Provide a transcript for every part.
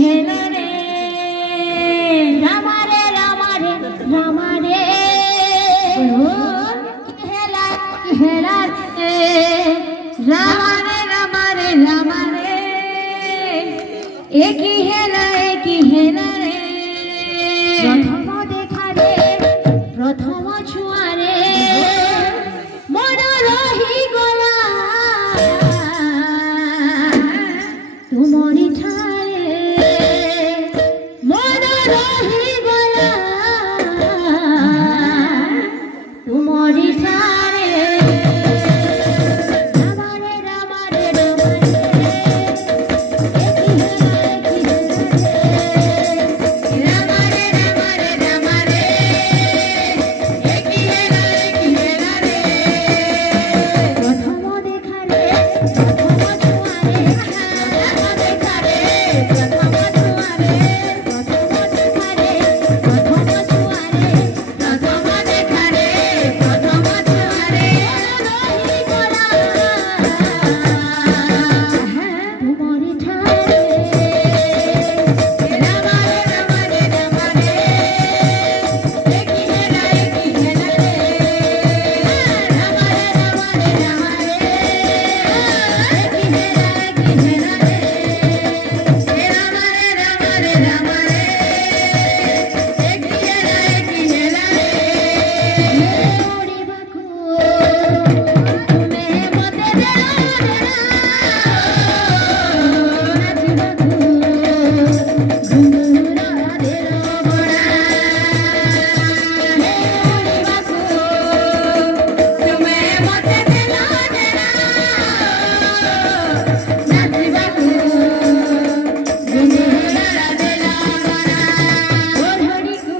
हेला रे रामा रे रामा रे रामा रे हेला रे रामा रे रामा रे रामा रे एक ही हेला रे प्रथम देखा रे प्रथम छुआ रे मन रही गला तुमरी ठारे मन रही गला तुमरी ठारे रामा रे रामा रे रामा रे रामा रे एक ही हेला रे प्रथम देखा रे प्रथम छुआ रे देखा रे प्रथम छुआ रे प्रथम देखा रे प्रथम छुआ रे प्रथम देखा रे प्रथम छुआ रे रही गला तुमरी ठारे रामा रे रामा रे एक ही हेला रे रामा रे रामा रे रामा रे एक ही हेला रे रामा रे रामा रे रामा रे एक ही हेला रे ओडिबाकू तुमे मते देलो नाचिबाकू घुंगुरा देलो बड़ा ओडिबाकू तुमे मते देलो नाचिबाकू घुंगुरा देलो बड़ा ओढ़ड़ीकू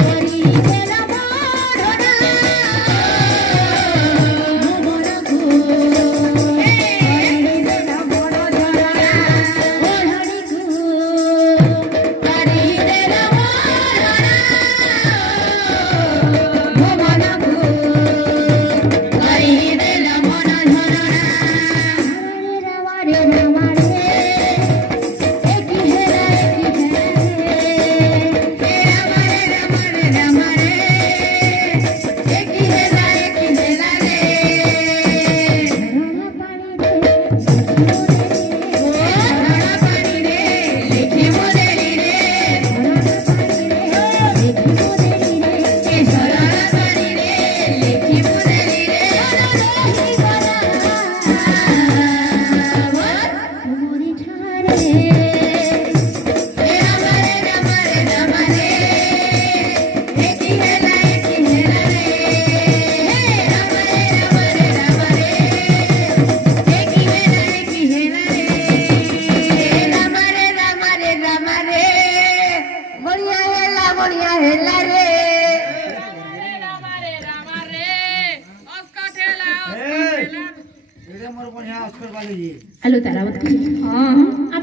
करी देला मोरना भुवनकू करी देला बड़ झरना ओढ़ड़ीकू करी देला मोरना भुवनकू करी देला बड़ झरना रामा रे रामा रे एक ही हेला रे रामा रे रामा रे एक ही हेला रे राणा पानी रे लिखी मोदेली रे राणा पानी रे लिखी मोदेली रे रही गला तुमरी ठारे रामा रे रामा रे रामा रे एक ही हेला रे रामा रे रामा रे रामा रे एक ही हेला रे रामा रे रामा रे रामा रे बढ़िया हेला रे रामा रे उसका ठेला उसका ठेला मोर बढ़िया अस्कर वाली हेलो तारावत हाँ